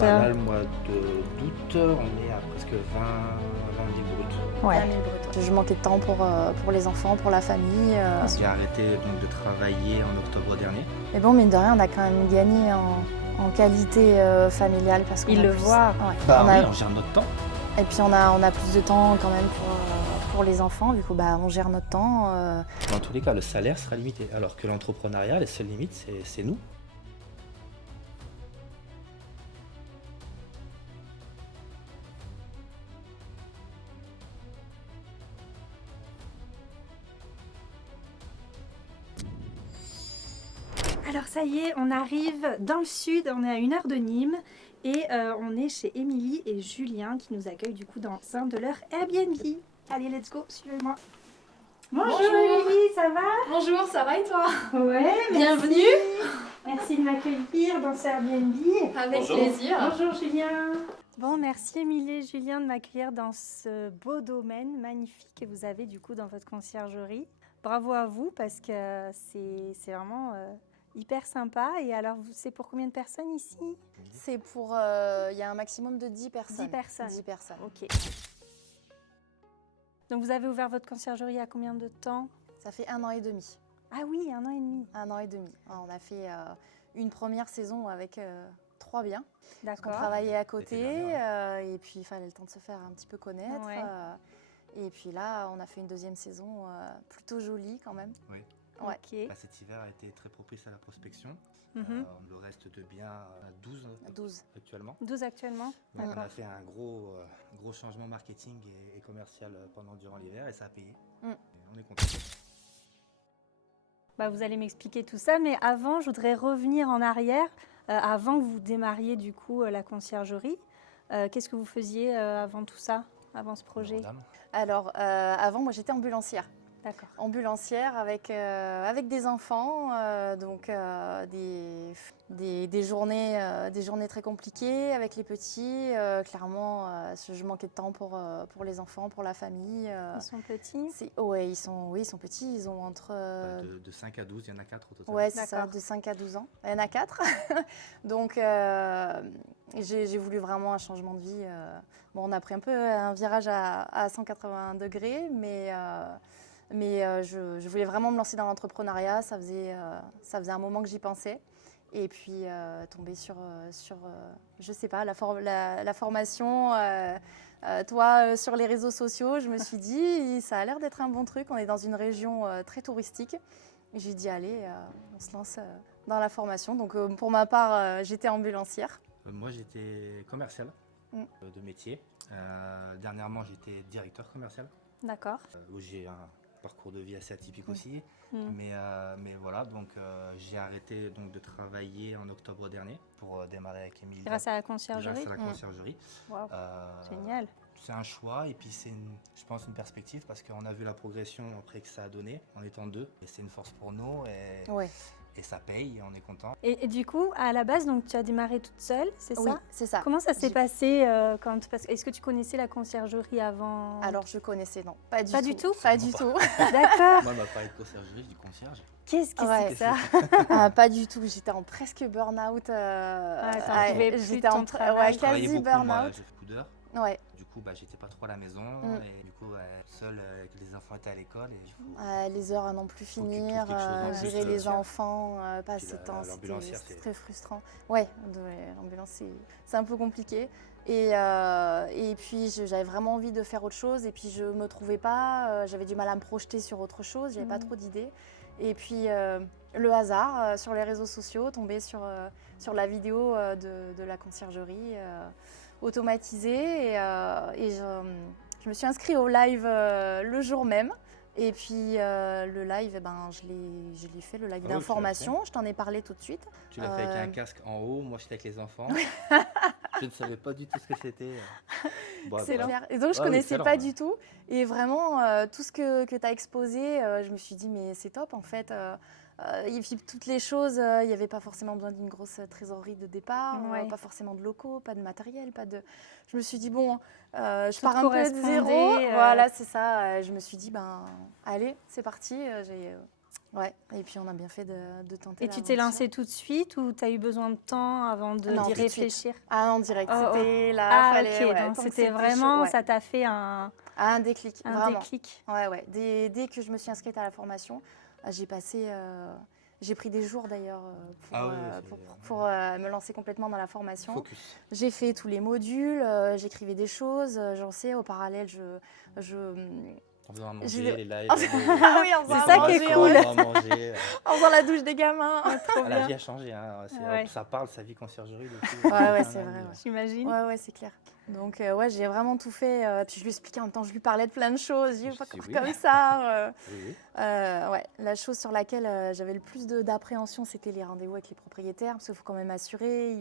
Là, le mois d'août, on est à presque 20 000 bruts. Ouais. 20 000 bruts. Je manquais de temps pour les enfants, pour la famille. J'ai arrêté donc, de travailler en octobre dernier. Mais bon, mine de rien, on a quand même gagné en qualité familiale. Parce qu'on Il le voit. Ouais. On gère notre temps. Et puis on a plus de temps quand même pour les enfants, vu qu'on gère notre temps. Dans tous les cas, le salaire sera limité, alors que l'entrepreneuriat, les seules limites, c'est nous. Alors ça y est, on arrive dans le sud, on est à 1 heure de Nîmes et on est chez Émilie et Julien qui nous accueillent du coup dans un de leurs Airbnb. Allez, let's go, suivez-moi. Bonjour Émilie, ça va? Bonjour, ça va et toi? Ouais, bienvenue. Merci de m'accueillir dans ce Airbnb. Avec plaisir. Bonjour Julien. Bon, merci Émilie et Julien de m'accueillir dans ce beau domaine magnifique que vous avez du coup dans votre conciergerie. Bravo à vous parce que c'est vraiment hyper sympa. Et alors, c'est pour combien de personnes ici? C'est pour... Il y a un maximum de 10 personnes. 10 personnes. 10 personnes. Ok. Donc vous avez ouvert votre conciergerie il y a combien de temps? Ça fait 1 an et demi. Ah oui, 1 an et demi. 1 an et demi. On a fait une première saison avec 3 biens. D'accord. On travaillait à côté et puis il fallait le temps de se faire un petit peu connaître. Ouais. Et puis là, on a fait une deuxième saison plutôt jolie quand même. Oui. Ouais. Ok. Bah, cet hiver a été très propice à la prospection. Le reste de biens, 12 actuellement. 12 actuellement. Donc on D'accord. a fait un gros changement marketing et commercial durant l'hiver et ça a payé. Et on est content. Bah, vous allez m'expliquer tout ça, mais avant, je voudrais revenir en arrière. Avant que vous démarriez du coup la conciergerie, qu'est-ce que vous faisiez avant tout ça, avant ce projet? Madame. Alors, avant, moi, j'étais ambulancière. D'accord. Ambulancière avec des enfants, donc des journées très compliquées avec les petits. Clairement, je manquais de temps pour les enfants, pour la famille. Ils sont petits? Oui, ils sont petits. Ils ont entre... De 5 à 12, il y en a 4 au total. Ouais, c'est ça, D'accord. de 5 à 12 ans. Il y en a 4. Donc, j'ai voulu vraiment un changement de vie. Bon, on a pris un peu un virage à 180 degrés, mais je voulais vraiment me lancer dans l'entrepreneuriat. Ça faisait un moment que j'y pensais. Et puis, tomber sur je sais pas, la formation, sur les réseaux sociaux. Je me suis dit, ça a l'air d'être un bon truc. On est dans une région très touristique. Et j'ai dit, allez, on se lance dans la formation. Donc, pour ma part, j'étais ambulancière. Moi, j'étais commercial de métier. Dernièrement, j'étais directeur commercial. D'accord. Où j'ai un parcours de vie assez atypique aussi. Mais voilà, donc j'ai arrêté donc, de travailler en octobre dernier pour démarrer avec Émilie. Grâce à la conciergerie? Grâce à la conciergerie. Wow. Génial. C'est un choix et puis c'est, je pense, une perspective parce qu'on a vu la progression après que ça a donné en étant 2. Et c'est une force pour nous et ça paye et on est content. Et du coup, à la base, donc, tu as démarré toute seule, c'est Oui, ça? c'est ça. Comment ça s'est passé est-ce que tu connaissais la conciergerie avant? Alors, je connaissais, non, pas du tout. Pas du tout? Pas du tout. D'accord. Moi, on m'a parlé de conciergerie, je dis concierge. Qu'est-ce que Ouais. c'est que ça? Pas du tout. J'étais en presque burn-out. t'en pouvais plus de J'étais ton travail. Je travaillais quasi beaucoup, moi, burn-out. j'ai beaucoup d'heures. Ouais. Du coup, j'étais pas trop à la maison et du coup, seule, les enfants étaient à l'école. Et du coup, Les heures à non plus Faut que tu finir, trouves quelque chose en plus, gérer les sûr. enfants, passer la- de temps, l'ambulancière, c'était c'est- très frustrant. Ouais, l'ambulance, c'est un peu compliqué. Et puis, j'avais vraiment envie de faire autre chose. Et puis, je me trouvais pas, j'avais du mal à me projeter sur autre chose, j'avais pas trop d'idées. Et puis, le hasard, sur les réseaux sociaux, tombé sur la vidéo de la conciergerie automatisée. Et je me suis inscrite au live le jour même. Et puis le live, je l'ai fait, le live Ah oui, tu l'as d'information. Je t'en ai parlé tout de suite. tu l'as fait avec un casque en haut, moi j'étais avec les enfants. Je ne savais pas du tout ce que c'était. Bon, C'est voilà. clair. Et donc, je Ah oui, connaissais excellent, pas ouais. du tout. Et vraiment, tout ce que tu as exposé, je me suis dit, mais c'est top en fait. Et puis, toutes les choses, il n'y avait pas forcément besoin d'une grosse trésorerie de départ, Ouais. pas forcément de locaux, pas de matériel, pas de... Je me suis dit, bon, je Tout pars un peu de correspondait, zéro. Voilà, c'est ça. Je me suis dit, allez, c'est parti. Ouais, et puis on a bien fait de tenter Et tu t'es lancée tout de suite ou tu as eu besoin de temps avant d'y réfléchir? Ah non, direct, c'était là, Ah fallait, ok, donc c'était vraiment, ça t'a fait un déclic, un vraiment. déclic. Ouais. Dès que je me suis inscrite à la formation, j'ai passé, j'ai pris des jours d'ailleurs pour me lancer complètement dans la formation. Focus. J'ai fait tous les modules, j'écrivais des choses, j'en sais, au parallèle, En faisant à manger, les lives. Ah oui, en faisant C'est ça qui est cool. En manger. en faisant la douche des gamins. La vie a changé. Hein. Ouais. Ça parle, sa vie conciergerie. Ouais, c'est vrai. J'imagine. Ouais, c'est clair. Donc, j'ai vraiment tout fait. Puis je lui expliquais en même temps, je lui parlais de plein de choses. Je dis, pas comme ça. Oui. La chose sur laquelle j'avais le plus d'appréhension, c'était les rendez-vous avec les propriétaires. Parce qu'il faut quand même assurer.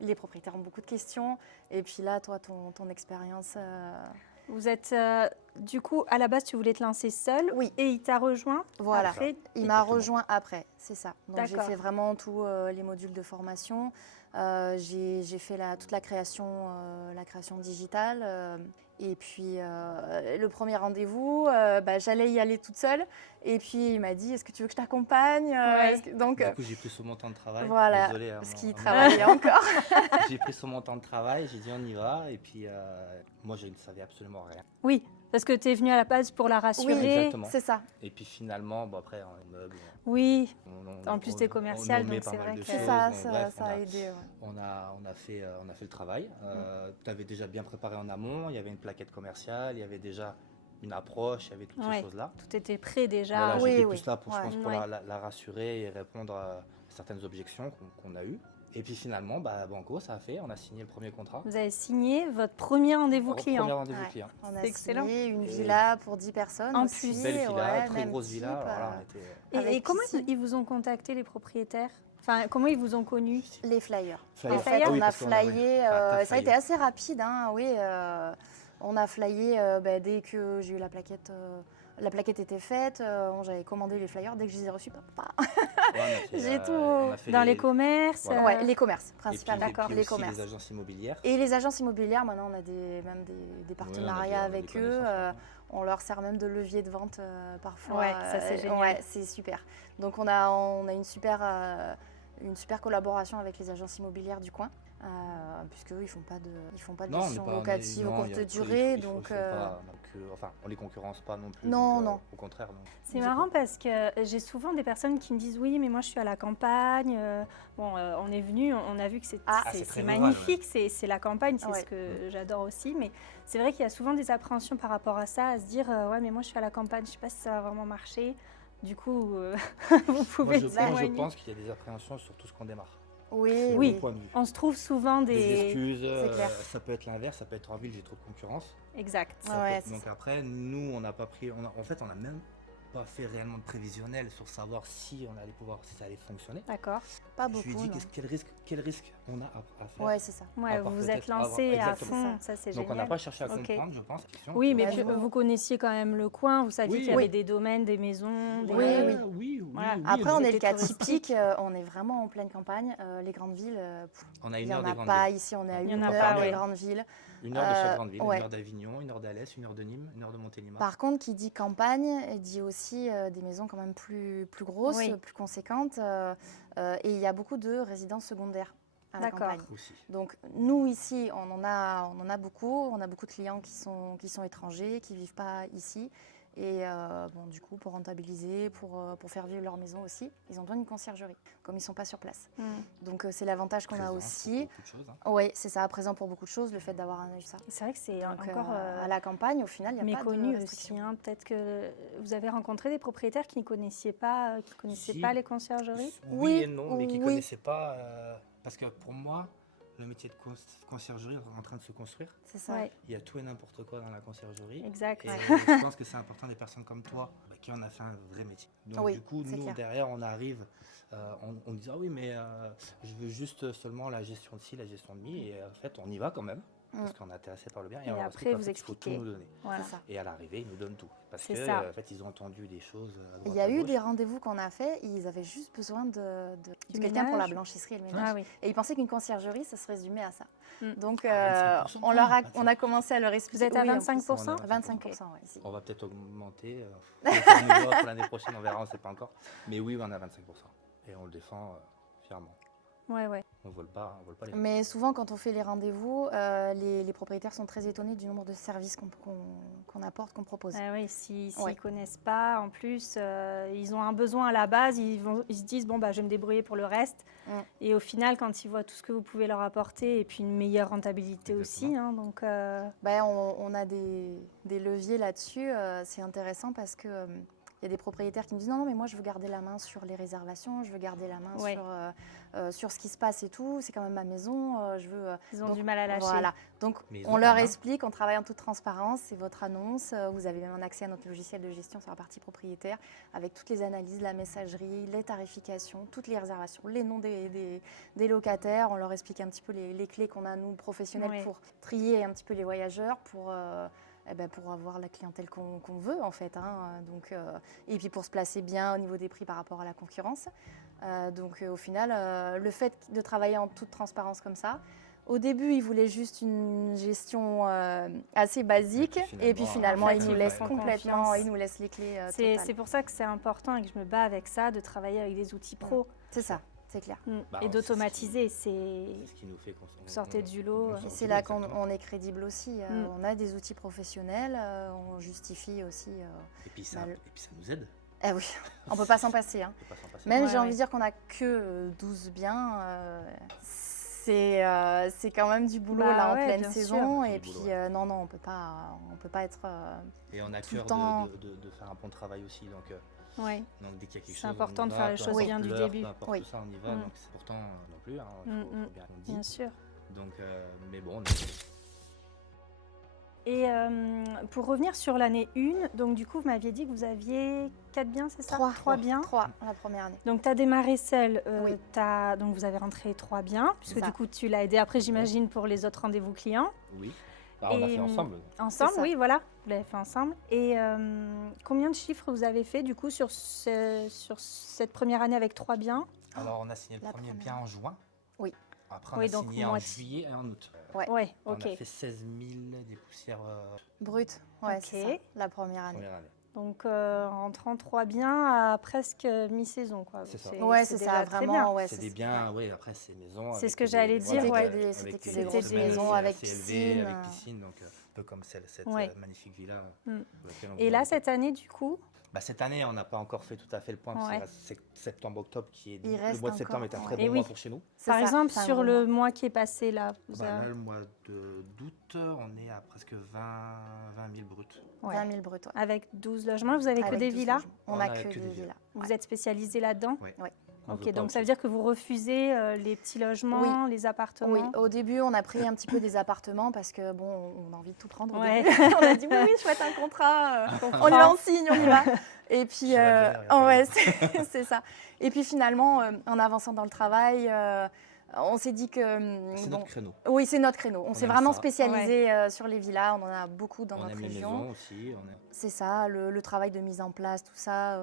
Les propriétaires ont beaucoup de questions. Et puis là, toi, ton expérience. Vous êtes, du coup, à la base, tu voulais te lancer seule. Oui. Et il t'a rejoint. Voilà. Après. Il m'a rejoint après, c'est ça. Donc j'ai D'accord. fait vraiment tous les modules de formation. J'ai fait toute la création digitale. Et puis le premier rendez-vous, j'allais y aller toute seule. Et puis il m'a dit, est-ce que tu veux que je t'accompagne Donc, du coup, j'ai pris sur mon temps de travail. Voilà, Désolé, parce qu'il travaillait encore. J'ai pris sur mon temps de travail, j'ai dit on y va. Et puis moi, je ne savais absolument rien. Oui, parce que tu es venue à la base pour la rassurer. Oui, exactement. C'est ça. Et puis finalement, après, en immeuble. Oui. En plus, tu es commercial, donc c'est vrai que. C'est ça, ça a aidé. Ouais. On a fait le travail. Tu avais déjà bien préparé en amont. Il y avait une plaquette commerciale, il y avait déjà une approche, il y avait toutes ces choses-là. Tout était prêt déjà. Voilà, j'étais plus là pour, je pense, pour la rassurer et répondre à certaines objections qu'on a eues. Et puis finalement, banco, ça a fait. On a signé le premier contrat. Vous avez signé votre premier rendez-vous client. Premier rendez-vous client. On a excellent. signé une villa pour 10 personnes. En aussi. plus, belle villa, très grosse villa. Et comment ils vous ont contacté, les propriétaires? Enfin, comment ils vous ont connus? Les flyers. Les flyers, on a flyé. Ça a été assez rapide. Hein, oui, on a flyé dès que j'ai eu la plaquette. La plaquette était faite, j'avais commandé les flyers dès que je les ai reçus. J'ai tout dans les commerces. Voilà. Ouais, les commerces, principalement. D'accord. Les commerces. Les agences immobilières. Et les agences immobilières, maintenant on a même des partenariats avec eux. On leur sert même de levier de vente parfois. Ouais, ça c'est génial. Ouais, c'est super. Donc on a une super collaboration avec les agences immobilières du coin. Puisqu'eux, ils font pas de gestion locative courte durée. On les concurrence pas non plus. Non. Au contraire. C'est marrant parce que j'ai souvent des personnes qui me disent oui, mais moi je suis à la campagne. On est venu, on a vu que c'est magnifique, c'est la campagne, c'est ce que j'adore aussi. Mais c'est vrai qu'il y a souvent des appréhensions par rapport à ça, à se dire ouais, mais moi je suis à la campagne, je sais pas si ça va vraiment marcher. Du coup, vous pouvez témoigner. Moi, je pense qu'il y a des appréhensions sur tout ce qu'on démarre. Oui. On se trouve souvent des excuses. Ça peut être l'inverse, ça peut être en ville, j'ai trop de concurrence. Exact. Donc après, nous, on n'a pas pris. On n'a même pas fait réellement de prévisionnel sur savoir si on allait pouvoir, si ça allait fonctionner. D'accord. Pas beaucoup. Je lui ai dit quel risque on a à faire. Ouais, c'est ça. Ouais, vous vous êtes lancé à fond, ça c'est génial. Donc on n'a pas cherché à comprendre, je pense. Oui, mais vous connaissiez quand même le coin, vous saviez qu'il y avait des domaines, des maisons. Oui. Voilà. Après, on est le cas typique, on est vraiment en pleine campagne. Les grandes villes, il n'y en a pas ici, on est à une heure des grandes villes. Une heure de chaque grande ville, une heure d'Avignon, une heure d'Alès, une heure de Nîmes, une heure de Montélimar. Par contre, qui dit campagne, dit aussi des maisons quand même plus grosses, plus conséquentes. Et il y a beaucoup de résidences secondaires à la campagne. Donc nous ici, on en a beaucoup. On a beaucoup de clients qui sont étrangers, qui ne vivent pas ici. Et du coup, pour rentabiliser, pour faire vivre leur maison aussi, ils ont besoin d'une conciergerie, comme ils ne sont pas sur place. Donc c'est l'avantage qu'on a aussi. Oui, c'est ça, à présent pour beaucoup de choses, le fait d'avoir un ça. C'est vrai que c'est encore à la campagne, au final, il n'y a pas de méconnu aussi. Hein. Peut-être que vous avez rencontré des propriétaires qui ne connaissaient pas les conciergeries. Oui et non, mais qui ne connaissaient pas. Parce que pour moi, le métier de conciergerie est en train de se construire. C'est ça. Il y a tout et n'importe quoi dans la conciergerie. Exact. Et je pense que c'est important des personnes comme toi qui en a fait un vrai métier. Donc du coup, nous, derrière, on arrive, on dit « Ah oui, mais je veux juste seulement la gestion de ci, la gestion de mi ». Et en fait, on y va quand même. parce qu'on est intéressé par le bien. Et on leur après, explique, en vous fait, il faut tout expliquez. nous donner. Voilà. C'est ça. Et à l'arrivée, ils nous donnent tout. Parce C'est que, ça. en fait, ils ont entendu des choses à Il droite, y a à eu gauche. des rendez-vous qu'on a fait, ils avaient juste besoin de Du quelqu'un pour la ménage. blanchisserie et le ménage. Ah oui. Et ils pensaient qu'une conciergerie, ça se résumait à ça. Mm. Donc, 25%, on a commencé à leur expliquer. Vous êtes à Oui, en 25%? plus, 25%, ouais, si. On va peut-être augmenter. Pour l'année prochaine, on verra, on ne sait pas encore. Mais oui, on a 25%. Et on le défend fièrement. Ouais, ouais. On ne vole pas les gens. Mais souvent, quand on fait les rendez-vous, les propriétaires sont très étonnés du nombre de services qu'on apporte, qu'on propose. Ah oui, s'ils Ouais. connaissent pas, en plus, ils ont un besoin à la base, ils se disent, bon, bah, je vais me débrouiller pour le reste. Mm. Et au final, quand ils voient tout ce que vous pouvez leur apporter, et puis une meilleure rentabilité Exactement. aussi, hein, donc... On a des leviers là-dessus. C'est intéressant parce que il y a des propriétaires qui me disent non, mais moi je veux garder la main sur les réservations, je veux garder la main Ouais. sur ce qui se passe et tout. C'est quand même ma maison, je veux. Ils ont donc, du mal à lâcher. Voilà. Donc Mais ils on ont leur la main. explique, on travaille en toute transparence, c'est votre annonce. Vous avez même un accès à notre logiciel de gestion sur la partie propriétaire avec toutes les analyses, la messagerie, les tarifications, toutes les réservations, les noms des locataires. On leur explique un petit peu les clés qu'on a, nous, professionnels, Ouais. pour trier un petit peu les voyageurs, pour avoir la clientèle qu'on veut, en fait. Et puis pour se placer bien au niveau des prix par rapport à la concurrence. Au final, le fait de travailler en toute transparence comme ça, au début, ils voulaient juste une gestion assez basique. Et puis finalement, en fait, ils nous ils laissent font complètement, confiance. ils nous laissent les clés C'est totales. pour ça que c'est important et que je me bats avec ça, de travailler avec des outils pro C'est ça, c'est clair. Bah, et c'est d'automatiser. C'est ce qui nous fait qu'on Vous sortez du lot. on Et sort c'est du là lot, qu'on exactement. on est crédible aussi. On a des outils professionnels, on justifie aussi. Et puis ça nous aide. Ah oui, on ne peut pas s'en passer. Hein. On peut pas s'en passer. Même Ouais, j'ai envie ouais. de dire qu'on n'a que 12 biens. C'est quand même du boulot Bah là en ouais, pleine bien saison. sûr. Et Du puis boulot, non, on peut pas être. Et on a tout le cœur temps. de faire un bon travail aussi. Donc Ouais. dès qu'il y a quelque chose, C'est important on y de va, faire les peu choses importe bien du l'heure, début. Peu importe Oui. tout ça, on y va. Mm. Donc c'est important non plus. Faut Mm, bien qu'on le Bien dise. sûr. Donc, mais bon, Et pour revenir sur l'année 1, donc du coup, vous m'aviez dit que vous aviez 4 biens, c'est ça? 3 biens. 3 la première année. Donc, tu as démarré seul, Oui. donc vous avez rentré 3 biens, puisque Ça. du coup, tu l'as aidé après, j'imagine, pour les autres rendez-vous clients. oui. Bah, on a Et, fait ensemble. Ensemble, ça. oui, voilà, vous l'avez fait ensemble. Et combien de chiffres vous avez fait, du coup, sur cette première année avec 3 biens? Alors, on a signé le la premier première. bien en juin. Oui. Après, on Oui, a donc signé en moitié. juillet et en août. Ouais. Ouais, On ok. a fait 16 000 des poussières Brut, ouais, Ok. c'est ça, la première année. première année. Donc, en 33 biens à presque mi-saison, quoi. C'est ça. Ouais, c'est déjà ça, très bien. vraiment. Ouais, C'est des biens, oui, après c'est maison. C'est avec ce que des- j'allais voilà, dire, ouais. avec C'était que des des grosses grosses maisons avec assez élevées, piscine. avec piscine, donc un peu comme cette Ouais. magnifique villa. Mm. pour laquelle on Et vous là, invite. cette année, du coup, Cette année, on n'a pas encore fait tout à fait le point, parce Ouais. que c'est septembre-octobre qui est. Il Le reste mois de septembre encore, est un très ouais. Et bon oui. mois pour chez nous. C'est par ça, exemple, c'est un sur gros le mois. mois qui est passé, là, vous Là, avez- le mois d'août, on est à presque 20 000 bruts. Ouais. 20 000 bruts. Ouais. Avec 12 logements, vous avez que Avec des 12 villas? logements. On a que des villas. Vous êtes spécialisé là-dedans? Ouais. Ouais. On Ok, veut pas donc ça veut autre dire que vous refusez les petits logements, les appartements? Oui, au début, on a pris un petit peu des appartements parce que, bon, on a envie de tout prendre. Au Ouais. début. On a dit, oui, je souhaite un contrat. On y comprends. va, on signe, on y va. Et puis, J'irai bien, y a pas ouais, de- c'est ça. Et puis finalement, en avançant dans le travail, on s'est dit que. C'est notre créneau. Oui, c'est notre créneau. On s'est aime vraiment ça. spécialisé sur les villas. On en a beaucoup dans On notre aime les région. maisons aussi. C'est ça, le travail de mise en place, tout ça.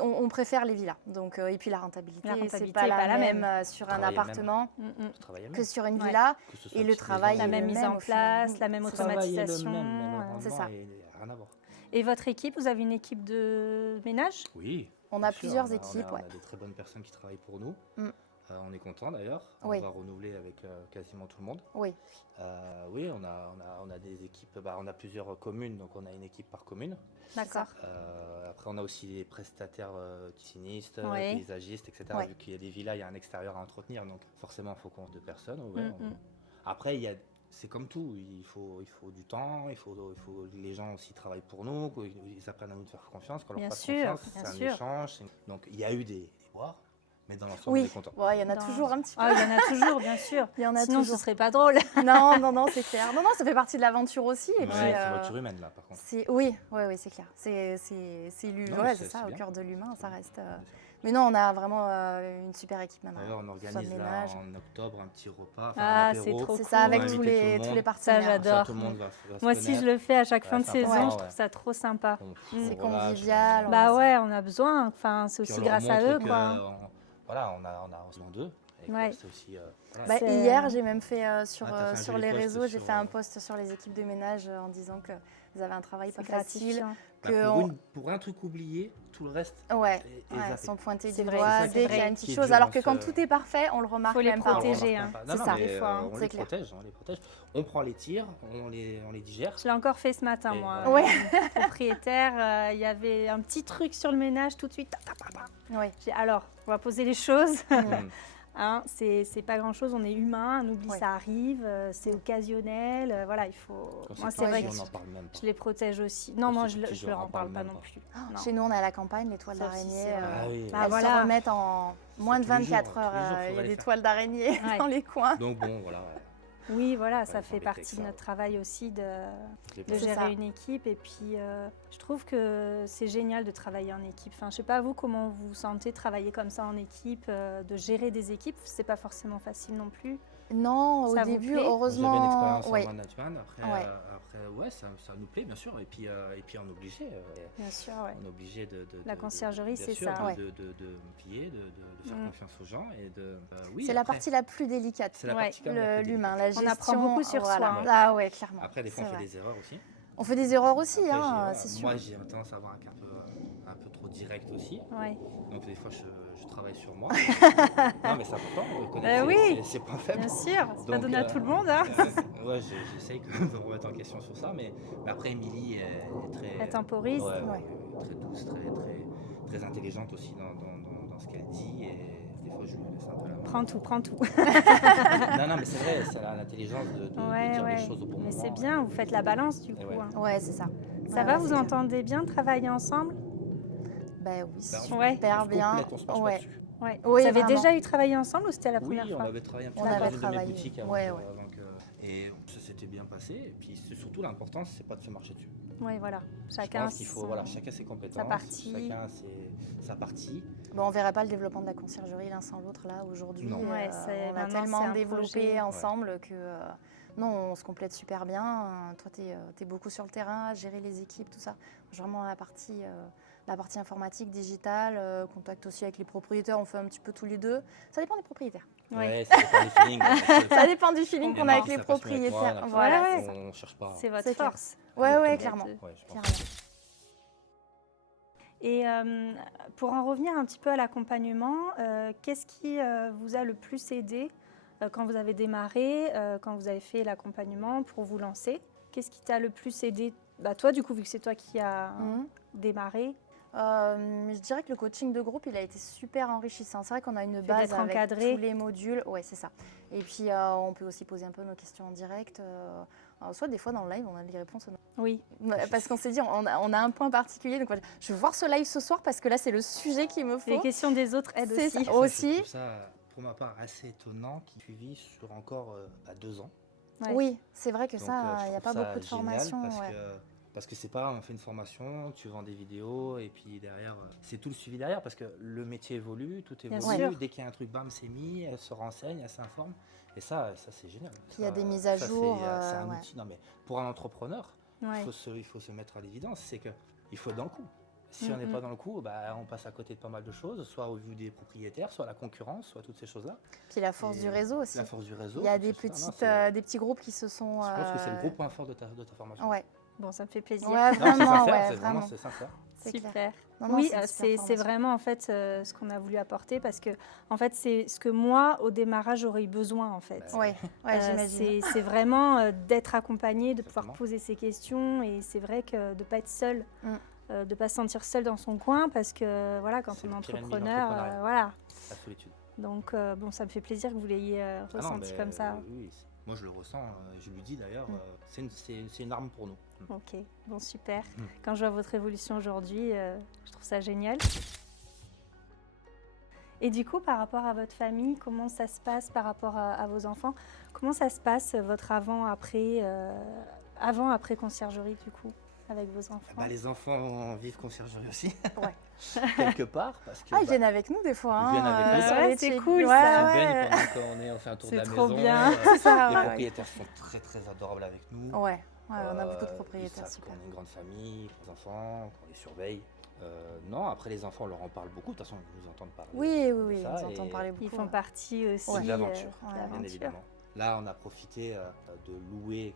On préfère les villas. Donc, et puis la rentabilité, La c'est rentabilité pas est pas la la même même. sur un Travailler même. appartement On travaille que sur une Ouais. villa. Que ce soit Et le petite travail maison, La est même le mise même en au final. place, la même C'est ça. travail est automatisation. le même, mais le C'est rendement ça. est rien à voir. Et votre équipe, vous avez une équipe de ménage? Oui. On bien a sûr, plusieurs équipes. On Ouais. a des très bonnes personnes qui travaillent pour nous. Mm. On est content d'ailleurs. On Oui. va renouveler avec quasiment tout le monde. Oui, Oui, on a des équipes. On a plusieurs communes, donc on a une équipe par commune. D'accord. Après, on a aussi des prestataires sinistres, Ouais. paysagistes, etc. Ouais. Vu qu'il y a des villas, il y a un extérieur à entretenir, donc forcément, il faut qu'on ait deux personnes. Ouais, Mm, mm. Après, c'est comme tout, il faut du temps, il faut que les gens aussi travaillent pour nous, qu'ils apprennent à nous faire confiance, qu'on leur Bien fasse sûr, confiance. bien C'est un sûr. échange. Donc, il y a eu des boires, mais dans l'ensemble, on est oui. content. Ouais, il y en a Dans- toujours un petit peu. Ah, il y en a toujours, bien sûr. Il y en a Sinon, toujours. ce serait pas drôle. Non, c'est clair. Non, ça fait partie de l'aventure aussi. Et Ouais, puis, c'est voiture humaine, là, par contre. oui, c'est clair. C'est Non, mais ouais, c'est c'est ça, c'est au bien. cœur de l'humain, ça reste. Mais non, on a vraiment une super équipe maintenant. D'ailleurs, on Soit organise de là ménage. en octobre un petit repas, Ah, un c'est apéro. trop C'est cool. ça, avec On va tous inviter tout le les monde. les partenaires. j'adore. Ça, tout le monde va se Moi aussi, je connaître. le fais à chaque fin Ouais, de c'est important, saison. Je ouais. trouve ça trop sympa. C'est Voilà, convivial. je- Bah ouais, on a besoin. Enfin, c'est Puis aussi on leur grâce à montre eux, que, quoi. voilà, on a aussi en deux. Et que Ouais. c'est aussi, voilà. Bah, C'est- hier, j'ai même fait sur, Ah, t'as fait un sur joli les post réseaux, j'ai sur, fait un post sur les équipes de ménage en disant que vous avez un travail C'est pas facile. gratifiant. Bah, que pour, on- pour un truc oublié, tout le reste Ouais, est ouais, zappé. sans pointer C'est du vrai, doigt c'est ça dès qui qu'il y a est- une qui petite est chose. dur Alors dans que quand ce- tout est parfait, on le remarque Faut les même pas. On le protéger, remarque hein. pas. Non, C'est non, ça. mais, Des fois, hein. on C'est les clair. protège, on prend les tirs, on les digère. Je l'ai encore fait ce matin, Et moi. voilà. Ouais. Propriétaire, il y avait un petit truc sur le ménage tout de suite. Ouais. J'ai dit, alors, on va poser les choses. Mm. Hein, c'est pas grand-chose, on est humain, un oubli, Ouais. ça arrive, c'est occasionnel. Voilà, il faut... Quand Moi, c'est c'est pas vrai dit, que on n'en parle même pas. je les protège aussi. Non, Quand moi, c'est je, petit, je leur en parle pas non pas. plus. Oh, Non. Chez nous, on est à la campagne, les toiles Ça aussi, d'araignée. c'est vrai. Ah oui. Bah, Elles voilà. se remettent en moins de tous les jours, 24 tous les jours, heures. Il y faudrait a les des faire. toiles d'araignée Ouais. dans les coins. Donc bon, voilà. Oui, voilà, ça faut fait embêter partie avec de ça, notre ouais. travail aussi de C'est gérer ça. une équipe. Et puis, je trouve que c'est génial de travailler en équipe. Enfin, je sais pas vous comment vous vous sentez de travailler comme ça en équipe, de gérer des équipes. C'est pas forcément facile non plus. Non, au Ça vous début, plaît? heureusement. J'avais une expérience ouais, en management. Après, Ouais. Ouais, ça nous plaît, bien sûr. Et puis on est obligé. Bien sûr, ouais. On est obligé de La conciergerie, bien c'est sûr, ça. de, Ouais. de, de, de piller, de faire Mm. confiance aux gens. Et oui, c'est la après, partie la plus délicate. c'est la Ouais, partie quand même la plus L'humain, délicate. la On gestion. apprend beaucoup sur voilà. soi, hein. Ah ouais, clairement. Après, des fois, C'est on fait vrai. des erreurs aussi. On fait des erreurs aussi, Après, hein, j'ai- c'est sûr. Moi, j'ai tendance à avoir un peu trop direct aussi. Ouais. Donc, des fois, je travaille sur moi. Non, mais c'est important de Bah connaître oui. ses points faibles. Bien sûr, c'est pas Donc, donné à tout le monde. Hein. Ouais, j'essaye quand même de me remettre en question sur ça, mais après Émilie est très, Elle temporise. ouais, Ouais. très douce, très intelligente aussi dans ce qu'elle dit, et des fois je lui laisse un peu la main. Prends tout, prends tout. Non, mais c'est vrai, c'est l'intelligence de Ouais, dire ouais. les choses au bon Mais moment. c'est bien, vous faites la balance du Et coup. ouais. Hein. Ouais, c'est ça. Ça Ouais, va, ouais, vous c'est clair. entendez bien travailler ensemble? Ben oui, Bah, Ouais. super on se bien. complète, on se marche pas Ouais. dessus. Ouais. Oui, Vous avez vraiment. déjà eu travaillé ensemble ou c'était la Oui, première on fois? avait travaillé un petit On peu avait dans une de mes travaillé. boutiques avant, Ouais, que- ouais. et ça s'était bien passé. Et puis c'est surtout l'important, c'est pas de se marcher dessus. Oui, voilà. Je Chacun pense qu'il faut, voilà, chacun ses compétences, partie. chacun sa partie. Bon, on verrait pas le développement de la conciergerie l'un sans l'autre là aujourd'hui. Non. Ouais, c'est- on a maintenant, c'est tellement un développé projet. ensemble que non, on se complète super bien. Toi, tu es beaucoup sur le terrain, à gérer les équipes, tout ça. Vraiment la partie informatique, digitale, contact aussi avec les propriétaires, on fait un petit peu tous les deux. Ça dépend des propriétaires. Ouais. Ouais, ça dépend des feelings. Ça dépend du feeling On qu'on a avec marche, les ça passe mieux avec moi, propriétaires. là. Voilà, Ouais, c'est ça. On cherche pas. C'est votre C'est clair. force. Ouais, Exactement. clairement. Ouais, je pense. Clairement. Et pour en revenir un petit peu à l'accompagnement, qu'est-ce qui vous a le plus aidé quand vous avez démarré, quand vous avez fait l'accompagnement pour vous lancer? Qu'est-ce qui t'a le plus aidé? Bah, toi, du coup, vu que c'est toi qui as Mhm. démarré, Je dirais que le coaching de groupe, il a été super enrichissant. C'est vrai qu'on a une fait base d'être avec encadré. tous les modules. Ouais, c'est ça. Et puis, on peut aussi poser un peu nos questions en direct. Soit des fois dans le live, on a les réponses. oui. Parce qu'on s'est dit, on a un point particulier. Donc, voilà, je vais voir ce live ce soir parce que là, c'est le sujet qu'il me faut. Les questions des autres aident C'est aussi. ça. Aussi. Je trouve ça, pour ma part, assez étonnant qu'il suivi sur encore 2 ans. Ouais. Oui, c'est vrai que Donc, ça, je il n'y a trouve pas ça beaucoup de génial formations. Parce ouais. que parce que c'est pas, on fait une formation, tu vends des vidéos et puis derrière, c'est tout le suivi derrière parce que le métier évolue, tout Bien évolue. sûr. Dès qu'il y a un truc, bam, c'est mis, elle se renseigne, elle s'informe. Et ça c'est génial. Puis il y a Ça- des mises à ça, jour, C'est un ouais. outil. Non, mais pour un entrepreneur, Ouais. il faut se mettre à l'évidence, c'est qu'il faut être dans le coup. Si on n'est Mhm. pas dans le coup, bah, on passe à côté de pas mal de choses, soit au vu des propriétaires, soit la concurrence, soit toutes ces choses-là. Puis la force Et du réseau aussi. La force du réseau. Il y a tout des, ça, non, des petits groupes qui se sont. Je pense que c'est le gros point fort de ta formation. Ouais, Bon, ça me fait plaisir. ouais Non, c'est vraiment, sincère, ouais, c'est vraiment. c'est sincère. C'est Super. clair. Non, non, Oui, une super c'est formation. vraiment en fait ce qu'on a voulu apporter parce que en fait c'est ce que moi au démarrage j'aurais eu besoin en fait. Bah, Ouais, ouais, j'imagine. C'est vraiment d'être accompagné, de pouvoir Exactement. poser ses questions et c'est vrai que de pas être seul, Mm. de pas se sentir seul dans son coin parce que voilà quand C'est on est le pire ennemi de entrepreneur, l'entrepreneuriat. voilà. La solitude. Donc bon ça me fait plaisir que vous l'ayez Ah non, ressenti mais, comme ça. oui, moi je le ressens, je lui dis d'ailleurs, Mm. c'est une arme pour nous. Ok, bon super. Mm. Quand je vois votre évolution aujourd'hui, je trouve ça génial. Et du coup, par rapport à votre famille, comment ça se passe par rapport à vos enfants? Comment ça se passe votre avant-après conciergerie du coup? avec vos enfants? Les enfants vivent conciergerie aussi, Ouais. quelque part. Parce que, Ils viennent avec nous des fois. ils viennent avec nous. sur Ouais, les c'est check- cool, Ouais, ça. Ils ouais. baignent pendant qu'on fait un tour de C'est la trop maison. bien. C'est ça, Les ouais. propriétaires sont très très adorables avec nous. Ouais, on a beaucoup de Ils propriétaires savent super. qu'on est une grande famille, les enfants, qu'on les surveille. Non, après les enfants, on leur en parle beaucoup. De toute façon, ils nous entendent parler. Oui, de ils ça, entendent et parler beaucoup. Ils font partie aussi C'est de l'aventure, ouais, de bien l'aventure. évidemment. Là, on a profité de louer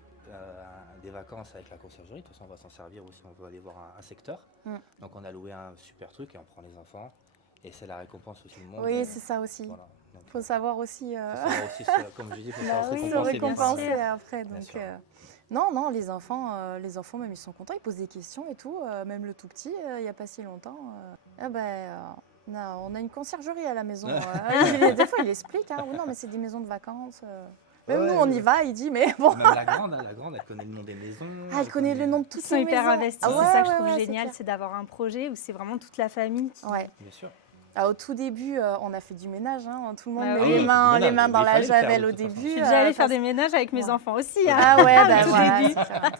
des vacances avec la conciergerie. De toute façon, on va s'en servir aussi. On veut aller voir un secteur. Donc, on a loué un super truc et on prend les enfants. Et c'est la récompense aussi du monde. Oui, c'est ça aussi. Voilà. Donc, Faut savoir aussi, faut savoir aussi comme je dis, il faut Bah savoir oui, se se récompenser. bien récompenser sûr. après. Bien Donc, sûr. non, les enfants même ils sont contents, ils posent des questions et tout. Même le tout petit, il n'y a pas si longtemps. On a une conciergerie à la maison. Des fois, il explique. Oui, non, mais c'est des maisons de vacances. Même Ouais, nous, on y ouais. va, il dit, mais bon. Même la grande, elle connaît le nom des maisons. Elle connaît le nom de Ils toutes sont les hyper maisons. investis, Ah c'est ouais, ça que je ouais, trouve ouais, c'est génial, clair. c'est d'avoir un projet où c'est vraiment toute la famille qui... Ouais. Bien sûr. Au tout début, on a fait du ménage. Tout le monde Ah met oui. les Oui, mains, du ménage, dans mais la il fallait le faire, javel de au toute façon. début. Je suis déjà allée faire parce- des ménages avec mes Ouais. enfants aussi. Ah ouais, Au voilà. début. c'est clair.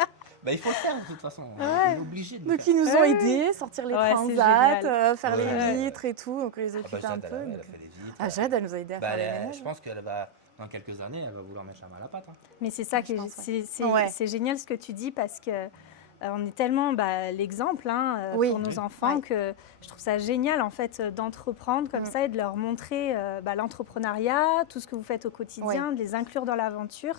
Il faut le faire de toute façon. Ouais. On est obligé de le Donc faire. ils nous ont Ouais. aidés, sortir les Ouais, c'est transats, génial. faire les Ouais. vitres et tout, donc on les occupe un Jade, peu. elle a donc- fait les vitres. Ah, Jade, elle nous a aidés à faire les ménages. Je pense qu'elle va, dans quelques années, elle va vouloir mettre la main à la pâte. Mais c'est ça Je que pense, ouais. c'est Ouais. c'est génial ce que tu dis parce que on est tellement l'exemple Oui. pour nos enfants Ouais. que je trouve ça génial en fait d'entreprendre comme ça et de leur montrer l'entrepreneuriat, tout ce que vous faites au quotidien, de les inclure dans l'aventure.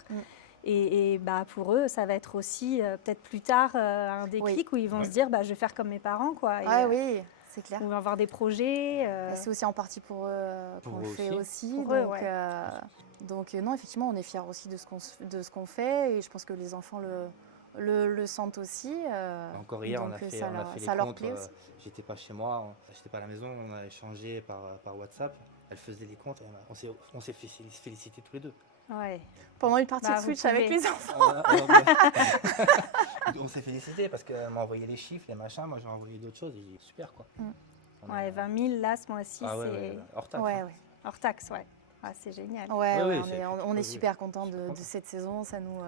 Et pour eux, ça va être aussi peut-être plus tard un déclic où ils vont se dire je vais faire comme mes parents quoi. Et, Ah oui, c'est clair. on va avoir des projets. Et c'est aussi en partie pour eux qu'on le eux fait aussi. Pour eux, donc, ouais. donc non, effectivement, on est fiers aussi de ce qu'on fait et je pense que les enfants le sentent aussi. Encore hier, on donc a fait, ça on a leur- fait ça les leur comptes. plaît aussi. J'étais pas chez moi, j'étais pas à la maison. On a échangé par WhatsApp. Elle faisait les comptes. On s'est félicité tous les deux. Ouais. Pendant une partie de vous Switch avec pouvez. les enfants. On s'est félicité parce qu'elle m'a envoyé les chiffres, les machins. Moi, j'ai envoyé d'autres choses. J'ai dit super quoi. On Ouais, a- 20 000 là ce mois-ci, Ah ouais, c'est ouais, hors taxe. Ouais, hein. ouais. hors taxe, ouais. Ah, c'est génial. Ouais, Oui, ouais, oui, on est oui, super contents super de content. cette saison. Ça nous,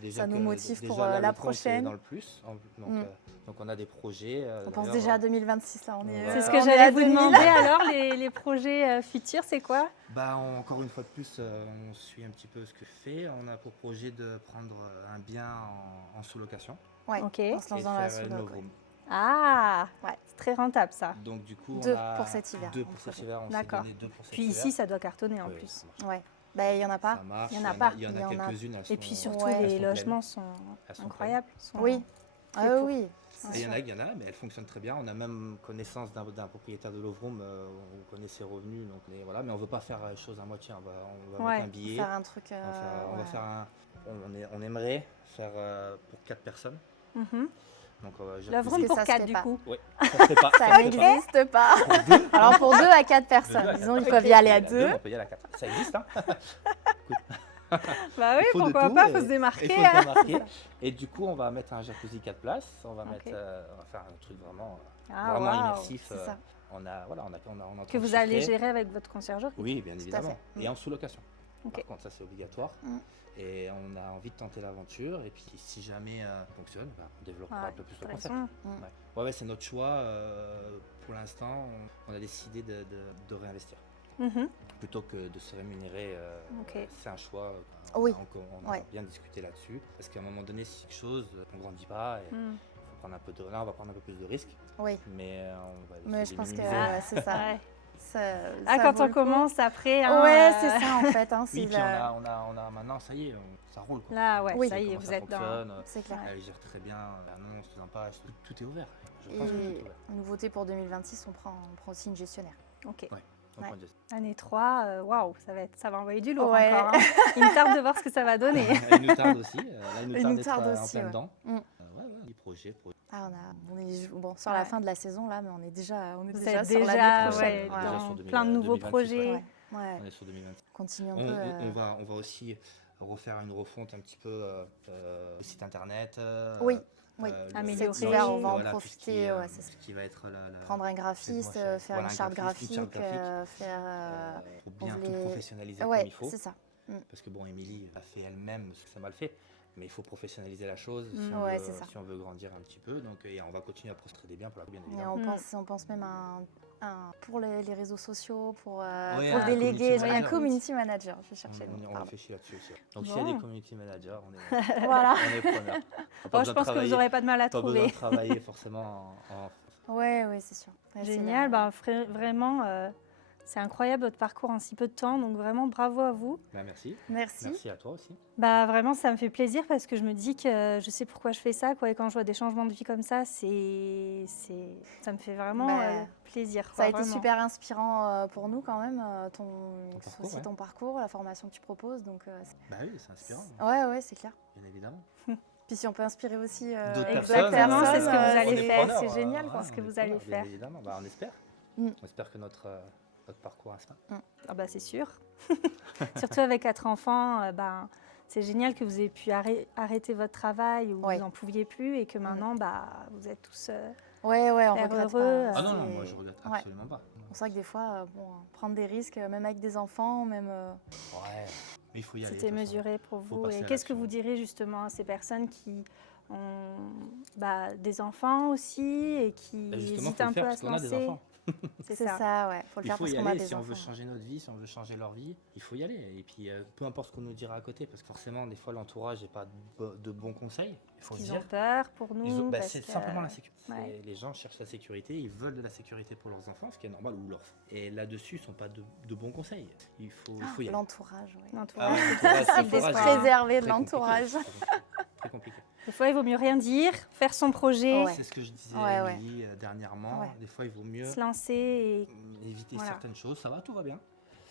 Déjà ça nous que- motive déjà, pour là, la le compte est prochaine. dans le plus. Donc on a des projets. On pense d'ailleurs, déjà à 2026 là. C'est ce on que est j'allais à vous 2000. demander alors, les projets futurs, c'est quoi? Encore une fois de plus, on suit un petit peu ce que je fais. On a pour projet de prendre un bien en sous-location. Ouais, Ok. on se lance et dans la faire une sous-loc. Novroom. Ah, Ouais. c'est très rentable ça. Donc du coup, Deux on a pour cet hiver, Deux en pour cet projet. hiver. On s'est D'accord. donné deux pour cet Puis hiver. ici, ça doit cartonner en Oui, plus. ça marche. Ouais. Il y en a pas. Ça marche. Il y en a pas. Il y en Il y a en a- quelques-unes. Et puis surtout, Ouais. elles les sont pleines. logements sont Elles sont incroyables. sont- Oui. fait Ah pour. oui. c'est Et il y en sûr. a, mais elles fonctionnent très bien. On a même connaissance d'un propriétaire de Lovroom. On connaît ses revenus. Donc, mais on ne veut pas faire les choses à moitié. On va Ouais. mettre un billet. Faire un truc. On va faire on aimerait faire pour 4 personnes. Mhm. Donc, L'Ovroom que pour ça se 4 fait du pas. coup. Oui, ça se fait pas. Ça se fait pas. n'existe pas. Alors pour 2 à 4 personnes, disons, ils peuvent y aller à 2. On peut y aller à 4. Ça existe, hein. Bah oui, Il faut de pourquoi tout, pas, et- faut se démarquer. Il faut se démarquer. Et du coup, on va mettre un jacuzzi 4 places. On va Ok. on va faire un truc vraiment, Ah, vraiment waouh. immersif. C'est ça. On a en train Que de vous allez chiffrer. gérer avec votre conciergerie. Oui, bien Tout à évidemment. fait. Et en sous-location. Ok. Par contre, ça c'est obligatoire. Mm. Et on a envie de tenter l'aventure. Et puis, si jamais ça fonctionne, on développera Ouais, un peu plus le t'as concept. raison. Ouais, c'est notre choix. Pour l'instant, on a décidé de réinvestir. Mhm. Plutôt que de se rémunérer, Ok. c'est un choix. Oui. On a Ouais. bien discuté là-dessus. Parce qu'à un moment donné, c'est quelque chose, on ne grandit pas. Et Mm. faut prendre un peu de, là, on va prendre un peu plus de risques. Oui, Mais on va mais essayer je de pense que minimiser. c'est ça. Ouais. Ça Quand vaut on le coup. commence après. hein, Ouais, c'est ça en fait. Oui, c'est puis on a maintenant, ça y est, ça roule. Quoi. Là, ouais, Oui. ça y est, Comment vous ça êtes dans. fonctionne, C'est clair. elle gère très bien l'annonce, les impages, tout est ouvert. Je Et pense que tout est ouvert. nouveauté pour 2026, on prend aussi une gestionnaire. Ok. Donc, Ouais. on dit- Année 3, waouh, ça va envoyer du lourd Ouais. encore. Hein. Il me tarde de voir ce que ça va donner. Elle nous tarde aussi. Là, elle nous Elle tarde nous d'être tarde en aussi, plein ouais. dedans. Mm. Des projets. Ah, on est bon, sur la Ouais. fin de la saison là, mais on est déjà, Vous déjà êtes sur déjà, l'année prochaine. ouais, Ouais, déjà dans sur 2000, plein de nouveaux 2026, projets. Ouais. Ouais. On est sur 2026. Continue un On, peu. on va aussi refaire une refonte un petit peu du site internet. Oui, oui. Améliorer. Cet hiver, on va en Voilà, tout ce qui profiter. est, Ouais, c'est tout ça. ce qui va être Prendre un graphiste, Voilà, faire une un charte graphiste, graphique, une charte graphique. faire. Pour bien on tout voulait- professionnaliser Ouais, comme il faut. c'est ça. Parce que bon, Émilie a fait elle-même ce que ça mal fait. Mais il faut professionnaliser la chose Ouais, c'est ça. si on veut grandir un petit peu. Donc, et on va continuer à procéder des biens pour la bien Et évidemment. on pense même à pour les réseaux sociaux, pour Ouais, pour un déléguer, community un manager. community manager. Je cherchais le On mot. Pardon. réfléchit là-dessus aussi. Donc, Bon. s'il y a des community managers, on est, Voilà. on est preneurs. Bon, je pense que vous n'aurez pas de mal à Pas besoin trouver. de travailler forcément en Ouais, c'est sûr. Ouais, c'est Génial, la- vraiment, c'est incroyable votre parcours en si peu de temps, donc vraiment bravo à vous. Merci. Merci. Merci à toi aussi. Vraiment, ça me fait plaisir parce que je me dis que je sais pourquoi je fais ça, quoi. Et quand je vois des changements de vie comme ça, ça me fait vraiment plaisir. Ça a quoi, été vraiment. super inspirant pour nous quand même, parcours, aussi ouais. ton parcours, la formation que tu proposes. Donc, Bah oui, c'est inspirant, ouais, c'est clair. bien évidemment. Puis si on peut inspirer aussi D'autres Exactement, personnes, c'est ce que vous allez on est faire, preneurs, c'est génial, voilà, ce que on est vous allez preneurs, bien faire. évidemment, on espère. Mm. On espère que notre parcours inspire. Ah bah c'est sûr. Surtout avec 4 enfants, c'est génial que vous ayez pu arrêter votre travail où Ouais. vous n'en pouviez plus et que maintenant vous êtes tous... Ouais, on Faire regrette heureux, pas. Ah non, C'est- moi je regrette ouais. absolument pas. C'est vrai que des fois, prendre des risques, même avec des enfants, même. Ouais, mais il faut y aller. C'était de toute façon. mesuré pour Faut vous. passer Et à qu'est-ce que l'action. vous direz justement à ces personnes qui ont des enfants aussi et qui Bah, justement, hésitent faut un le peu faire à parce se qu'on a des lancer? enfants. C'est C'est ça. ça, ouais. Faut le Il faire faut parce y qu'on a aller, des si on veut enfants. changer notre vie, si on veut changer leur vie, il faut y aller. Et puis, peu importe ce qu'on nous dira à côté, parce que forcément, des fois, l'entourage n'est pas de bons conseils. Il faut se Ils dire. ont peur pour nous. Bah, parce c'est que- simplement la sécurité. ouais. Les gens cherchent la sécurité, ils veulent de la sécurité pour leurs enfants, ce qui est normal, ou et là-dessus, ils ne sont pas de bons conseils. Il faut y aller. L'entourage, ouais. L'entourage, Ah ouais, c'est l'entourage, difficile l'entourage, d'espoir. c'est Préserver de très compliqué, l'entourage. c'est très compliqué. Des fois, il vaut mieux rien dire, faire son projet, Ouais. C'est ce que je disais Ouais, à ouais. Émilie dernièrement. Ouais. Des fois, il vaut mieux se lancer. Et... éviter Voilà. certaines choses. Ça va, tout va bien.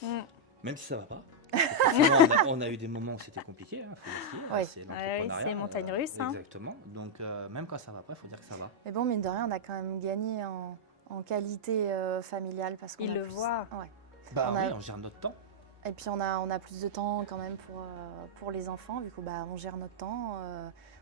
Mm. Même si ça va pas. Forcément, on a eu des moments où c'était compliqué, faut le dire. Ouais. C'est Ouais, l'entrepreneuriat. c'est montagne russe, hein. Exactement. Donc, même quand ça va pas, il faut dire que ça va. Mais bon, mine de rien, on a quand même gagné en qualité familiale parce qu'on Ils a le plus- voient. Ouais. Bah On a- oui, on gère notre temps. Et puis on a plus de temps quand même pour les enfants, vu qu'on gère notre temps.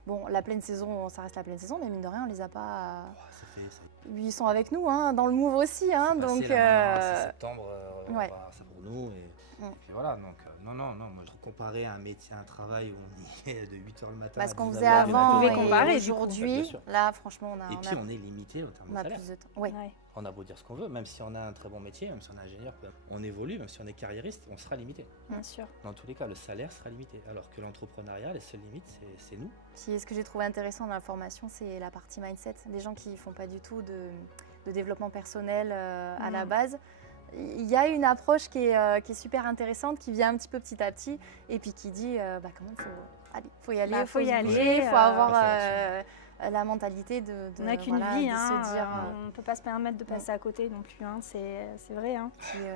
Bon, la pleine saison, ça reste la pleine saison, mais mine de rien, on les a pas. Oh, ça fait ça. Ils sont avec nous, hein, dans le move aussi, hein, C'est donc. passé, là, maintenant, c'est septembre, ouais. c'est pour nous. Et puis voilà, donc non, moi je comparais un métier, un travail où on y est de 8h le matin. Parce à qu'on 19h, faisait il y en a avant pouvez qui- comparer, et du coup. Bien aujourd'hui, sûr. là, franchement, Et puis on est limité en termes on de a salaire. plus de temps. Oui, Ouais. On a beau dire ce qu'on veut, même si on a un très bon métier, même si on est ingénieur, on évolue, même si on est carriériste, on sera limité. Bien sûr. Dans tous les cas, le salaire sera limité. Alors que l'entrepreneuriat, les seules limites, c'est nous. Puis ce que j'ai trouvé intéressant dans la formation, c'est la partie mindset. Des gens qui ne font pas du tout de développement personnel à la base. Il y a une approche qui est super intéressante, qui vient un petit peu petit à petit, et puis qui dit quand même, faut y aller, Bah, faut y se aller, bouger, il faut avoir Passer la mentalité de On n'a qu'une voilà, vie, de hein, se dire. on ne peut pas se permettre de passer à côté non plus, hein, c'est vrai. Hein.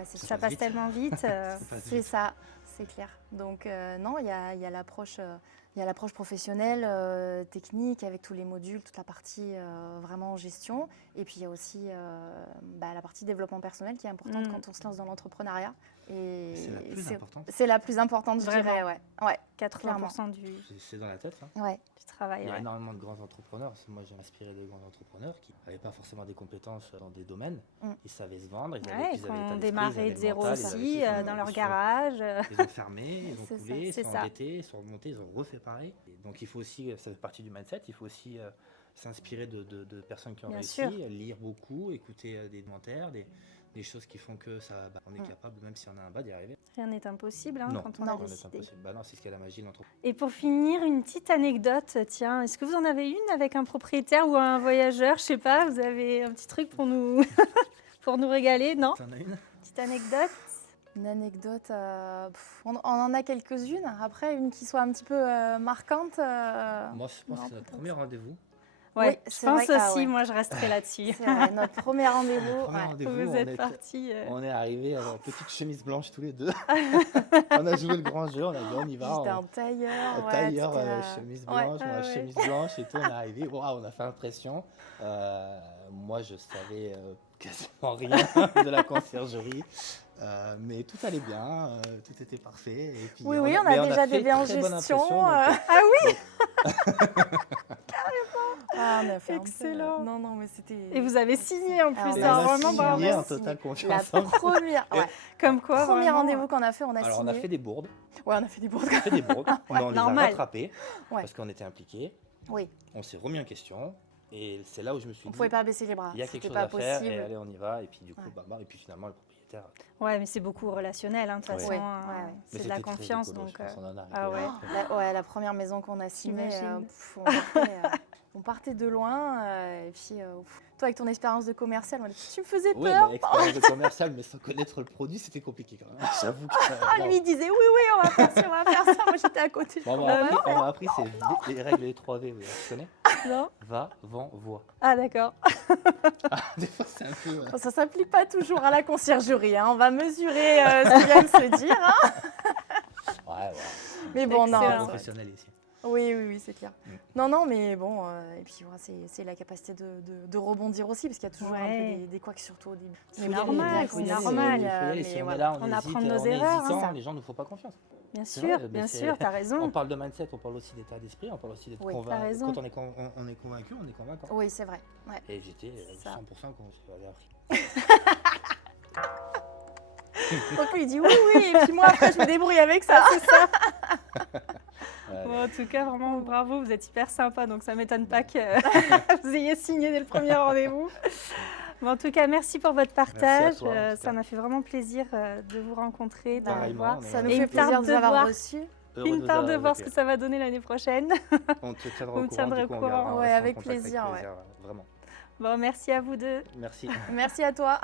C'est Ça passe passe vite. tellement vite. Ça passe C'est vite. ça, c'est clair. Donc non, il y a l'approche professionnelle, technique, avec tous les modules, toute la partie vraiment gestion. Et puis il y a aussi la partie développement personnel qui est importante quand on se lance dans l'entrepreneuriat. Et C'est la plus importante. c'est la plus importante, je Vraiment. dirais. Ouais. 80% du C'est dans la tête. Hein. Ouais. travail. Il y a Ouais. énormément de grands entrepreneurs. Parce que moi, j'ai inspiré de grands entrepreneurs qui n'avaient pas forcément des compétences dans des domaines. Ils savaient se vendre. Ils avaient, Ouais, ils qui avaient l'état ont d'esprit, démarré ils avaient de le zéro mental, ils avaient aussi tout, dans leur ils sont- garage. Ils ont fermé, ils ont C'est coulé, ils c'est sont ça. endettés, ils sont remontés, ils ont refait pareil. Et donc il faut aussi, ça fait partie du mindset, il faut aussi s'inspirer de personnes qui ont Bien réussi, sûr. lire beaucoup, écouter des commentaires, des choses qui font que ça, on est capable, même si on a un bas, d'y arriver. Rien n'est impossible hein, non, quand on non, a c'est décidé. impossible. Bah non, c'est ce qu'est la magie de l'entreprise. Et pour finir, une petite anecdote, tiens, est-ce que vous en avez une avec un propriétaire ou un voyageur? Je sais pas, vous avez un petit truc pour nous, pour nous régaler, non? T'en as une? Petite anecdote? Une anecdote, on en a quelques-unes. Après, une qui soit un petit peu marquante. Moi, je pense non, que c'est notre peut-être. premier rendez-vous. Ouais, Oui, je c'est pense vrai que- aussi, ouais. moi je resterai là-dessus. C'est vrai, notre premier rendez-vous. Premier ouais. rendez-vous, Vous on êtes est- partis. On est arrivé en petite chemise blanche tous les deux. On a joué le grand jeu, on a dit on y va. J'étais on- en tailleur. En ouais, tailleur, c'était la- chemise Ouais, blanche, moi ouais. chemise blanche et tout, on est arrivé, waouh, on a fait impression. Moi je savais quasiment rien de la conciergerie, mais tout allait bien, tout était parfait. Et puis, Oui, mais on a déjà fait des biens en très bonne gestion. impression, donc, Ah oui, Ah, on a fait Excellent. Non, non, mais c'était... Et vous avez signé en plus, Ah, Et on a alors on a vraiment signé bravo. en totale La confiance. première, ouais. Comme quoi, Premier vraiment, rendez-vous qu'on a fait, on a Alors, signé. on a fait des bourdes. Ouais, on a fait des bourdes. On a fait des bourdes. Mais on les a normal. rattrapées Ouais. parce qu'on était impliqués. Oui, On s'est remis en question. Et c'est là où je me suis on dit, pouvait pas baisser les bras. il y a quelque C'était chose pas à faire. possible. Et allez, on y va. Et puis, du coup, Ouais. et puis finalement, le propriétaire. Ouais, mais c'est beaucoup relationnel, hein, de toute Ouais. façon. Ouais, hein, ouais, ouais. C'est Mais de la c'était très confiance, écolo, donc. je pense, on en a ah rigolé. ouais. La première maison qu'on a signée, J'imagine. on partait de loin. Et puis, toi, avec ton expérience de commercial, tu me faisais Oui, peur. mais expérience de commercial, mais sans connaître le produit, c'était compliqué quand même. J'avoue que Ah, lui, il disait oui, oui, on va faire ça, on va faire ça. Moi, j'étais à côté. Je Bon, on m'a appris c'est les règles des 3V, oui, tu connais? Non. Va, vend, voit. Ah, d'accord. Des fois, c'est un peu. Bon, ça s'applique pas toujours à la conciergerie. Hein. On va mesurer ce qui vient de se dire. Hein. Ouais. Mais bon, non. C'est Excellent. professionnel ici. Oui, c'est clair. Non, non, mais bon, et puis voilà, c'est la capacité de rebondir aussi, parce qu'il y a toujours un Ouais. peu des couacs, surtout au début. C'est normal, c'est normal. Il faut y aller. Si mais on est voilà. là, On on apprend hésite, de nos on est erreurs, hésitant, hein. les gens ne nous font pas confiance. Bien C'est sûr, vrai, bien mais sûr, t'as On raison. parle de mindset, on parle aussi d'état d'esprit, on parle aussi d'être Oui, t'as convaincu. raison. Quand on est convaincu, on est convaincant. Oui, c'est vrai. Ouais. Et j'étais Ça. 100% quand j'avais appris. Donc lui, il dit oui, oui, et puis moi, après, je me débrouille avec ça. C'est ça. Bon, en tout cas, vraiment bravo, vous êtes hyper sympa, donc ça m'étonne pas que vous ayez signé dès le premier rendez-vous. Mais en tout cas, merci pour votre partage. toi, en tout cas. Ça m'a fait vraiment plaisir de vous rencontrer, de vous Pareillement, voir. mais Ça nous Et fait une plaisir tarte de de vous avoir voir. reçus. Heureux Une vous part de avoir voir ce avec que ça va donner l'année prochaine. On te tiendra Vous au me courant. tiendrez Du coup, au on courant. gardera- on Ouais, reste en avec contact plaisir, Vraiment. Bon, merci à vous deux. Merci. Merci à toi.